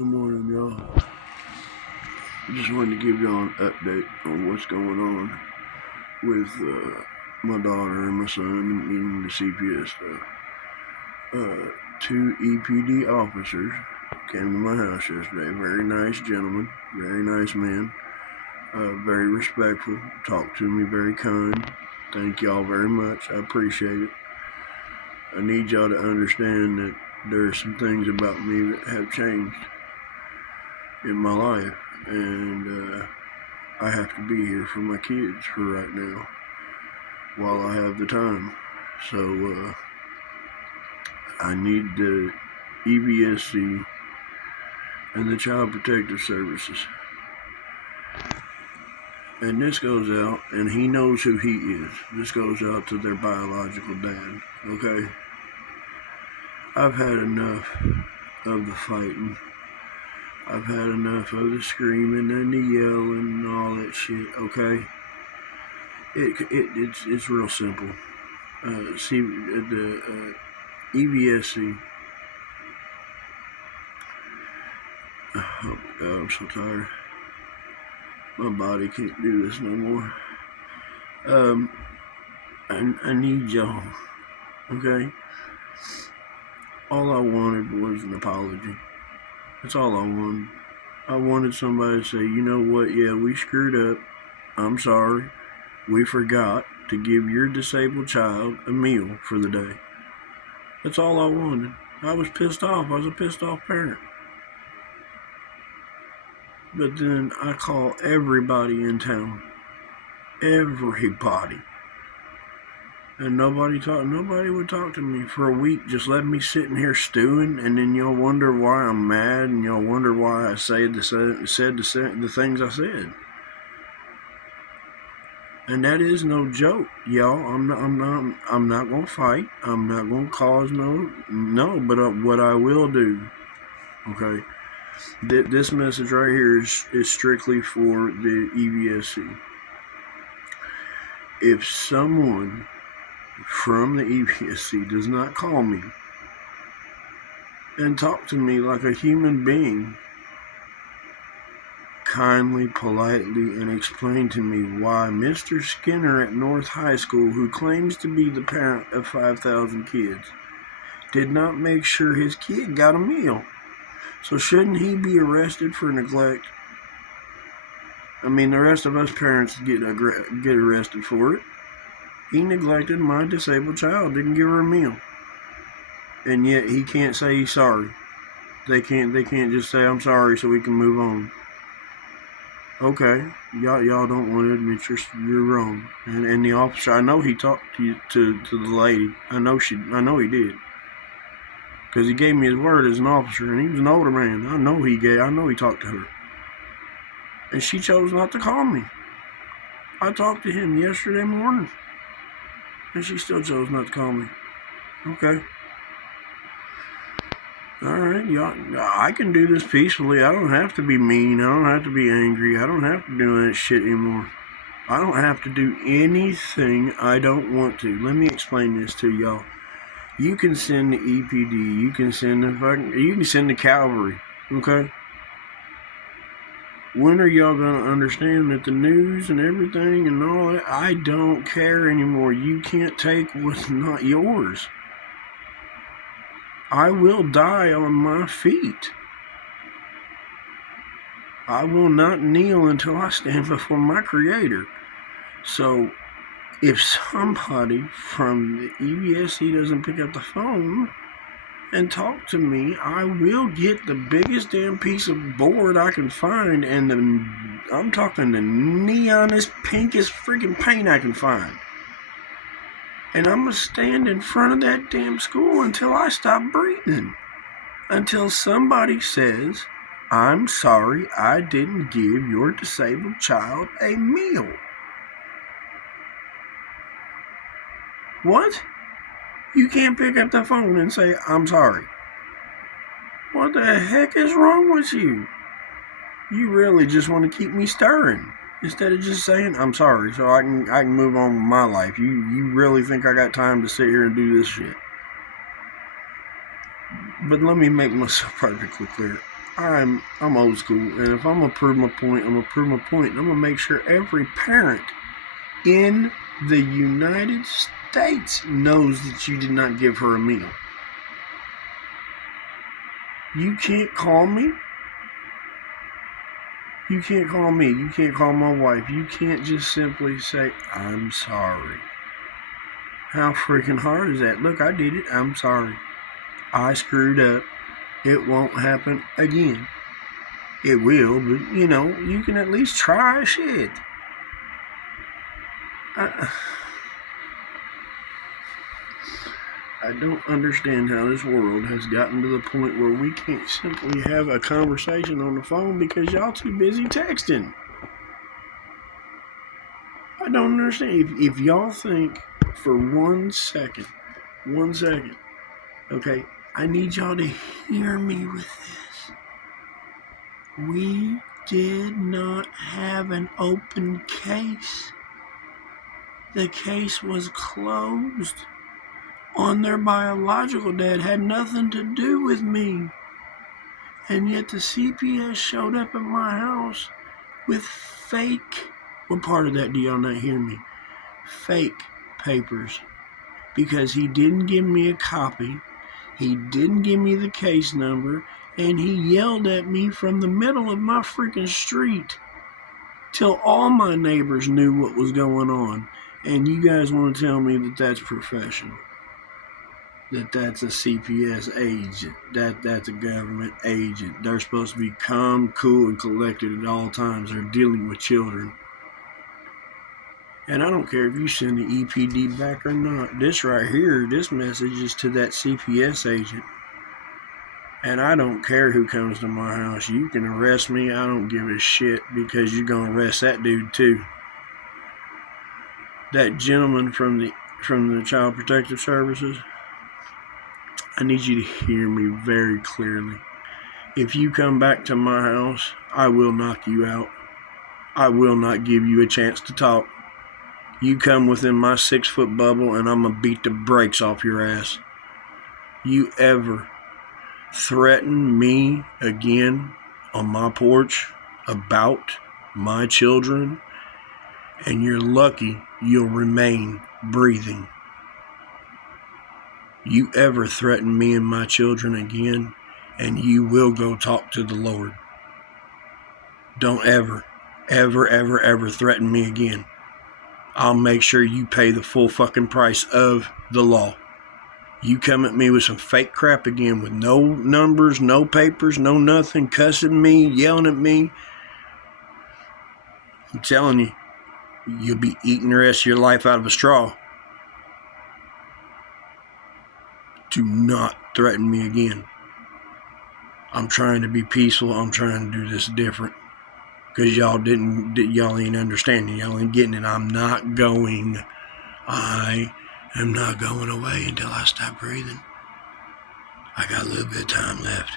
Good morning, y'all. Just wanted to give y'all an update on what's going on with my daughter and my son and the CPS stuff. Two EPD officers came to my house yesterday. Very nice gentlemen, very nice man, very respectful, talked to me very kind. Thank y'all very much. I appreciate it. I need y'all to understand that there are some things about me that have changed in my life, and I have to be here for my kids for right now while I have the time. So I need the EVSC and the Child Protective Services. And this goes out, and he knows who he is. This goes out to their biological dad, okay? I've had enough of the fighting. I've had enough of the screaming and the yelling and all that shit, okay? It's real simple. See, the EVSC, oh my God, I'm so tired. My body can't do this no more. I need y'all, okay? All I wanted was an apology. That's all I wanted. I wanted somebody to say, you know what, yeah, we screwed up. I'm sorry. We forgot to give your disabled child a meal for the day. That's all I wanted. I was pissed off. I was a pissed off parent. But then I call everybody in town. Everybody. And nobody would talk to me for a week. Just let me sitting here stewing, and then y'all wonder why I'm mad, and y'all wonder why I said the things I said. And that is no joke, y'all. I'm not gonna fight. I'm not gonna cause no. But what I will do, okay. This message right here is strictly for the EVSC. If someone from the EVSC does not call me and talk to me like a human being, kindly, politely, and explain to me why Mr. Skinner at North High School, who claims to be the parent of 5,000 kids, did not make sure his kid got a meal. So shouldn't he be arrested for neglect? I mean, the rest of us parents get arrested for it. He neglected my disabled child, didn't give her a meal. And yet he can't say he's sorry. They can't just say, I'm sorry, so we can move on. Okay, y'all don't want to admit you're wrong. And the officer, I know he talked to the lady. I know he did. Because he gave me his word as an officer, and he was an older man. I know he talked to her. And she chose not to call me. I talked to him yesterday morning, and she still chose not to call me. Okay. Alright, y'all, I can do this peacefully. I don't have to be mean. I don't have to be angry. I don't have to do that shit anymore. I don't have to do anything I don't want to. Let me explain this to y'all. You can send the EPD. You can send the cavalry. Okay? When are y'all going to understand that the news and everything and all that, I don't care anymore. You can't take what's not yours. I will die on my feet. I will not kneel until I stand before my Creator. So, if somebody from the EVSC doesn't pick up the phone and talk to me, I will get the biggest damn piece of board I can find, and I'm talking the neonest, pinkest freaking paint I can find. And I'm going to stand in front of that damn school until I stop breathing. Until somebody says, I'm sorry I didn't give your disabled child a meal. What? You can't pick up the phone and say, I'm sorry. What the heck is wrong with you? You really just want to keep me stirring. Instead of just saying, I'm sorry, so I can move on with my life. You really think I got time to sit here and do this shit? But let me make myself perfectly clear. I'm old school, and if I'm gonna prove my point, I'm gonna prove my point, and I'm gonna make sure every parent in the United States knows that you did not give her a meal. You can't call me. You can't call me. You can't call my wife. You can't just simply say, I'm sorry. How freaking hard is that? Look, I did it. I'm sorry. I screwed up. It won't happen again. It will, but you can at least try shit. I don't understand how this world has gotten to the point where we can't simply have a conversation on the phone because y'all too busy texting. I don't understand. If y'all think for 1 second, okay, I need y'all to hear me with this. We did not have an open case. The case was closed on their biological dad. Had nothing to do with me. And yet the CPS showed up at my house with fake, what part of that do y'all not hear me? Fake papers. Because he didn't give me a copy. He didn't give me the case number. And he yelled at me from the middle of my freaking street till all my neighbors knew what was going on. And you guys want to tell me that that's professional? That that's a CPS agent? That's a government agent? They're supposed to be calm, cool, and collected at all times. They're dealing with children. And I don't care if you send the EPD back or not. This right here, this message is to that CPS agent. And I don't care who comes to my house. You can arrest me. I don't give a shit because you're going to arrest that dude too. That gentleman from the Child Protective Services, I need you to hear me very clearly. If you come back to my house, I will knock you out. I will not give you a chance to talk. You come within my 6-foot bubble and I'm going to beat the brakes off your ass. You ever threaten me again on my porch about my children, and you're lucky you'll remain breathing. You ever threaten me and my children again, and you will go talk to the Lord. Don't ever threaten me again. I'll make sure you pay the full fucking price of the law. You come at me with some fake crap again with no numbers, no papers, no nothing, cussing me, yelling at me. I'm telling you, you'll be eating the rest of your life out of a straw. Do not threaten me again. I'm trying to be peaceful. I'm trying to do this different. Because y'all ain't understanding. Y'all ain't getting it. I am not going away until I stop breathing. I got a little bit of time left.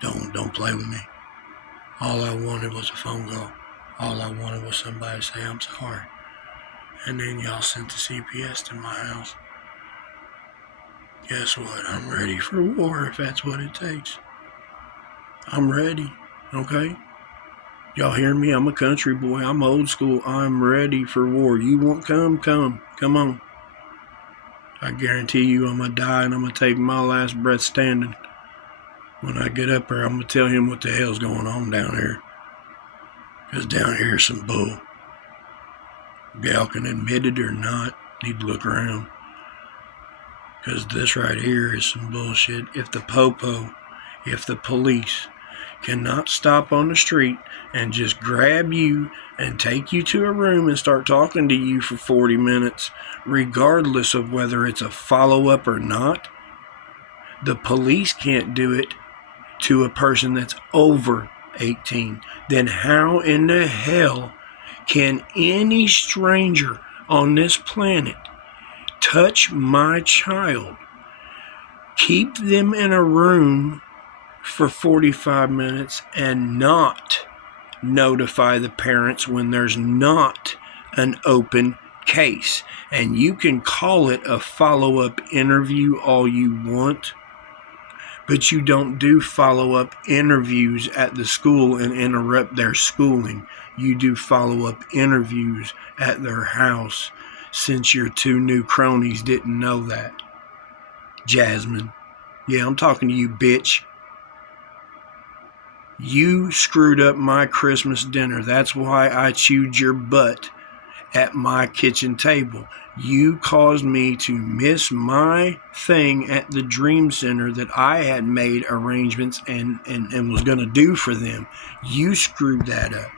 Don't play with me. All I wanted was a phone call. All I wanted was somebody to say I'm sorry. And then y'all sent the CPS to my house. Guess what? I'm ready for war if that's what it takes. I'm ready, okay? Y'all hear me? I'm a country boy. I'm old school. I'm ready for war. You want come? Come on. I guarantee you I'm going to die and I'm going to take my last breath standing. When I get up there, I'm going to tell him what the hell's going on down here. Because down here's some bull. Y'all can admit it or not. Need to look around. Because this right here is some bullshit. If the police cannot stop on the street and just grab you and take you to a room and start talking to you for 40 minutes, regardless of whether it's a follow-up or not, the police can't do it to a person that's over 18. Then how in the hell can any stranger on this planet touch my child, keep them in a room for 45 minutes and not notify the parents when there's not an open case? And you can call it a follow-up interview all you want, But you don't do follow-up interviews at the school and interrupt their schooling. You do follow-up interviews at their house, since your two new cronies didn't know that. Jasmine. Yeah, I'm talking to you, bitch. You screwed up my Christmas dinner. That's why I chewed your butt at my kitchen table. You caused me to miss my thing at the Dream Center that I had made arrangements and was going to do for them. You screwed that up.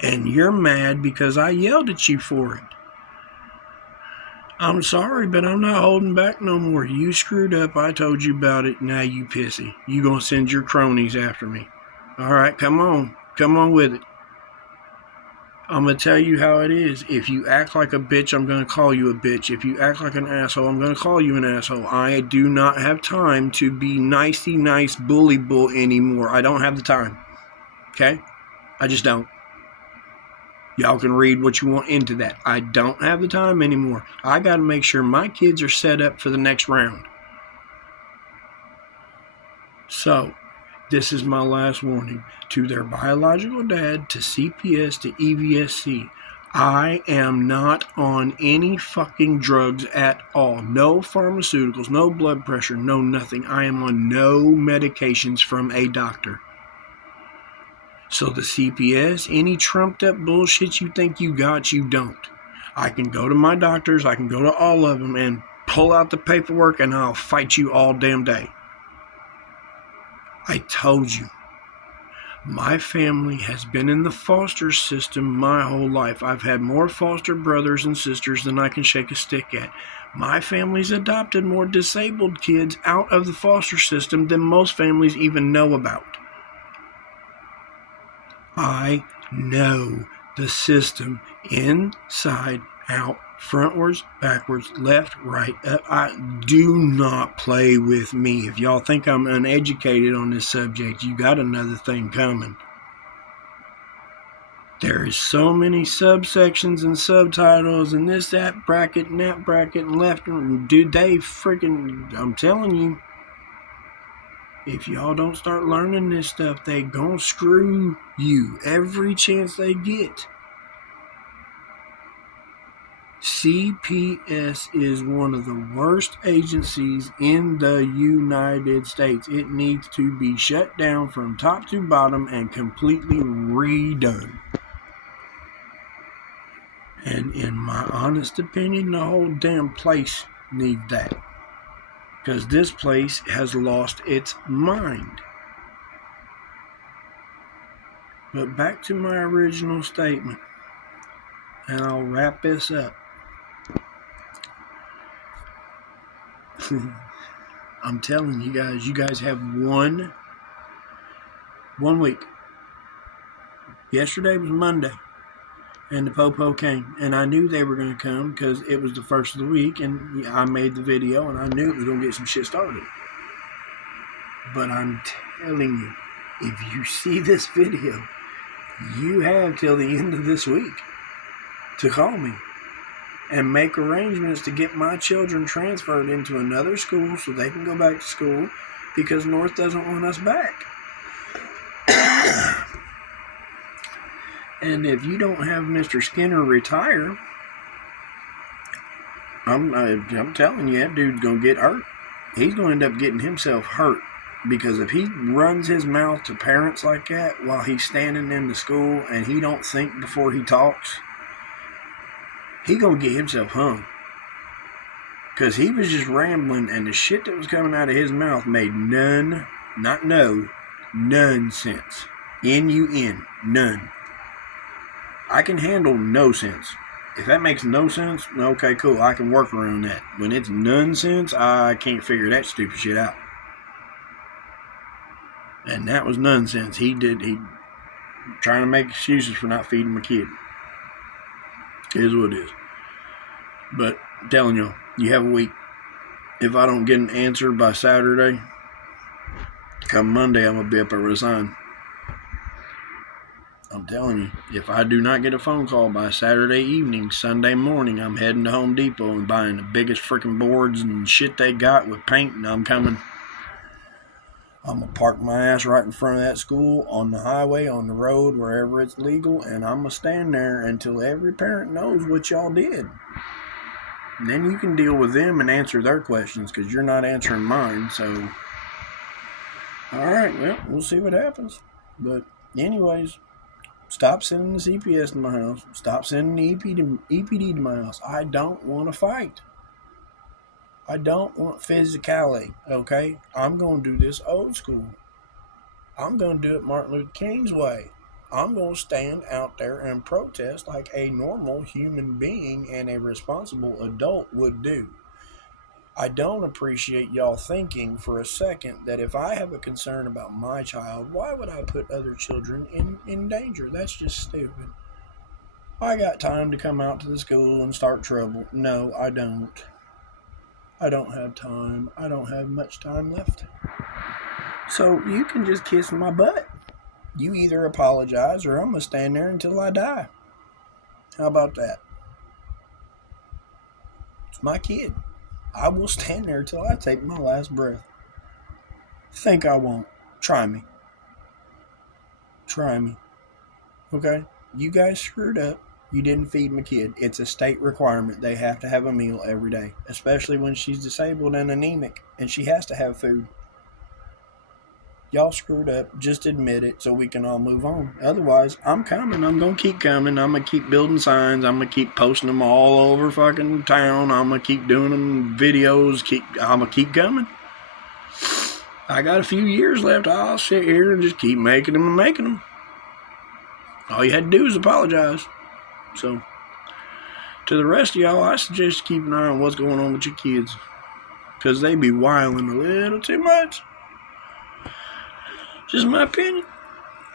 And you're mad because I yelled at you for it. I'm sorry, but I'm not holding back no more. You screwed up. I told you about it. Now you pissy. You gonna send your cronies after me. All right, come on. Come on with it. I'm going to tell you how it is. If you act like a bitch, I'm going to call you a bitch. If you act like an asshole, I'm going to call you an asshole. I do not have time to be nicey nice bully bull anymore. I don't have the time. Okay? I just don't. Y'all can read what you want into that. I don't have the time anymore. I got to make sure my kids are set up for the next round. So, this is my last warning to their biological dad, to CPS, to EVSC. I am not on any fucking drugs at all. No pharmaceuticals, no blood pressure, no nothing. I am on no medications from a doctor. So the CPS, any trumped up bullshit you think you got, you don't. I can go to my doctors, I can go to all of them and pull out the paperwork and I'll fight you all damn day. I told you. My family has been in the foster system my whole life. I've had more foster brothers and sisters than I can shake a stick at. My family's adopted more disabled kids out of the foster system than most families even know about. I know the system inside out, frontwards, backwards, left, right, up. Do not play with me. If y'all think I'm uneducated on this subject, you got another thing coming. There is so many subsections and subtitles and this, that bracket and that bracket and left. Dude, they freaking, I'm telling you, if y'all don't start learning this stuff, they gonna screw you every chance they get. CPS is one of the worst agencies in the United States. It needs to be shut down from top to bottom and completely redone. And in my honest opinion, the whole damn place needs that. Because this place has lost its mind. But back to my original statement, and I'll wrap this up. I'm telling you guys have one week. Yesterday was Monday, and the Popo came, and I knew they were going to come because it was the first of the week, and I made the video, and I knew it was going to get some shit started. But I'm telling you, if you see this video, you have till the end of this week to call me and make arrangements to get my children transferred into another school so they can go back to school, because North doesn't want us back. And if you don't have Mr. Skinner retire, I'm telling you, that dude's going to get hurt. He's going to end up getting himself hurt. Because if he runs his mouth to parents like that while he's standing in the school and he don't think before he talks, he going to get himself hung. Because he was just rambling, and the shit that was coming out of his mouth made none sense. N-U-N, none. I can handle no sense. If that makes no sense, okay, cool, I can work around that. When it's nonsense, I can't figure that stupid shit out. And that was nonsense. He trying to make excuses for not feeding my kid. It is what it is. But I'm telling y'all, you have a week. If I don't get an answer by Saturday, come Monday, I'm going to be up at Resign. I'm telling you, if I do not get a phone call by Saturday evening, Sunday morning, I'm heading to Home Depot and buying the biggest freaking boards and shit they got with paint, and I'm coming. I'm going to park my ass right in front of that school, on the highway, on the road, wherever it's legal, and I'm going to stand there until every parent knows what y'all did. And then you can deal with them and answer their questions, because you're not answering mine. So, alright, well, we'll see what happens. But anyways, stop sending the CPS to my house. Stop sending the EPD to my house. I don't want to fight. I don't want physicality, okay? I'm going to do this old school. I'm going to do it Martin Luther King's way. I'm going to stand out there and protest like a normal human being and a responsible adult would do. I don't appreciate y'all thinking for a second that if I have a concern about my child, why would I put other children in danger? That's just stupid. I got time to come out to the school and start trouble. No, I don't. I don't have time. I don't have much time left. So you can just kiss my butt. You either apologize or I'm going to stand there until I die. How about that? It's my kid. I will stand there till I take my last breath. Think I won't. Try me. Try me. Okay? You guys screwed up. You didn't feed my kid. It's a state requirement. They have to have a meal every day, especially when she's disabled and anemic, and she has to have food. Y'all screwed up. Just admit it so we can all move on. Otherwise, I'm coming. I'm going to keep coming. I'm going to keep building signs. I'm going to keep posting them all over fucking town. I'm going to keep doing them videos. I'm going to keep coming. I got a few years left. I'll sit here and just keep making them and making them. All you had to do is apologize. So, to the rest of y'all, I suggest keep an eye on what's going on with your kids. Because they be wilding a little too much. Just my opinion.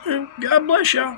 God bless y'all.